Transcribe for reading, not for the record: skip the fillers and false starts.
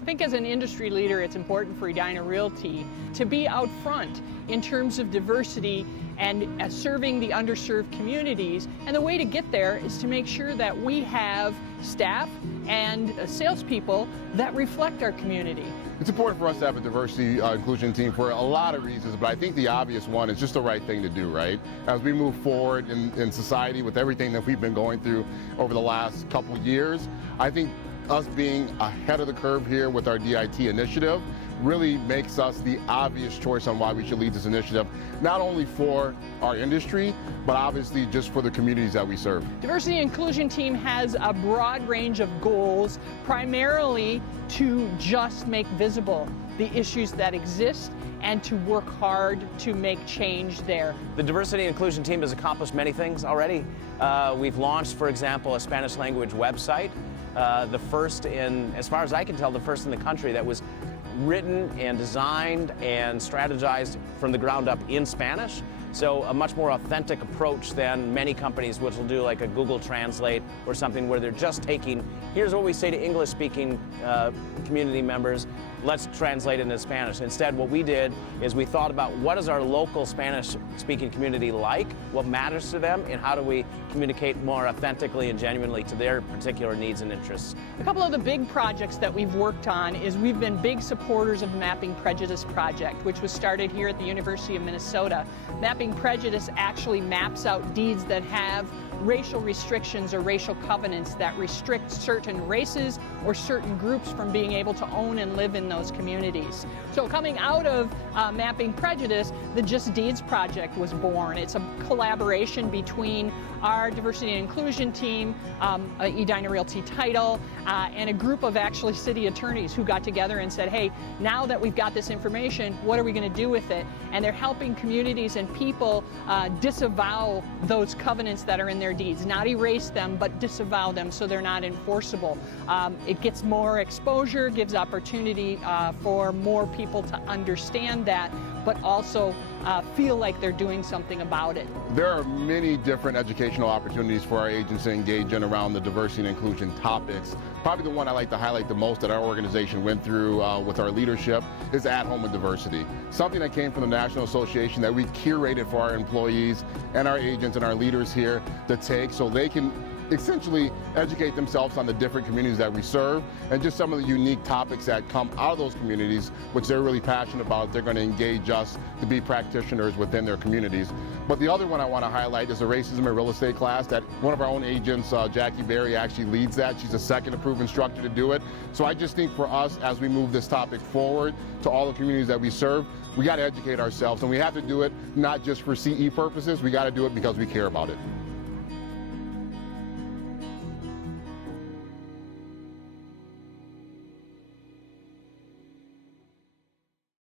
I think as an industry leader, it's important for Edina Realty to be out front in terms of diversity and serving the underserved communities. And the way to get there is to make sure that we have staff and salespeople that reflect our community. It's important for us to have a diversity inclusion team for a lot of reasons, but I think the obvious one is just the right thing to do, right? As we move forward in society with everything that we've been going through over the last couple years, I think us being ahead of the curve here with our DIT initiative really makes us the obvious choice on why we should lead this initiative, not only for our industry, but obviously just for the communities that we serve. Diversity and Inclusion Team has a broad range of goals, primarily to just make visible the issues that exist and to work hard to make change there. The Diversity and Inclusion Team has accomplished many things already. We've launched, for example, a Spanish language website, the first in, as far as I can tell, the first in the country that was written and designed and strategized from the ground up in Spanish. So a much more authentic approach than many companies which will do like a Google Translate or something where they're just taking, here's what we say to English-speaking community members, let's translate it into Spanish. Instead, what we did is we thought about what is our local Spanish-speaking community like, what matters to them, and how do we communicate more authentically and genuinely to their particular needs and interests. A couple of the big projects that we've worked on is we've been big supporters of the Mapping Prejudice Project, which was started here at the University of Minnesota. Mapping Prejudice actually maps out deeds that have racial restrictions or racial covenants that restrict certain races or certain groups from being able to own and live in those communities. So coming out of Mapping Prejudice, the Just Deeds Project was born. It's a collaboration between our Diversity and Inclusion Team, Edina Realty Title, and a group of actually city attorneys who got together and said, hey, now that we've got this information, what are we going to do with it? And they're helping communities and people disavow those covenants that are in their deeds, not erase them, but disavow them so they're not enforceable. It gets more exposure, gives opportunity for more people to understand that, but also feel like they're doing something about it. There are many different educational opportunities for our agents to engage in around the diversity and inclusion topics. Probably the one I like to highlight the most that our organization went through with our leadership is At Home with Diversity. Something that came from the National Association that we curated for our employees and our agents and our leaders here to take so they can essentially educate themselves on the different communities that we serve and just some of the unique topics that come out of those communities, which they're really passionate about. They're going to engage us to be practitioners within their communities. But the other one I want to highlight is the Racism in Real Estate class that one of our own agents, Jackie Berry, actually leads that. She's a second approved instructor to do it. So I just think for us, as we move this topic forward to all the communities that we serve, we got to educate ourselves, and we have to do it not just for CE purposes, we got to do it because we care about it.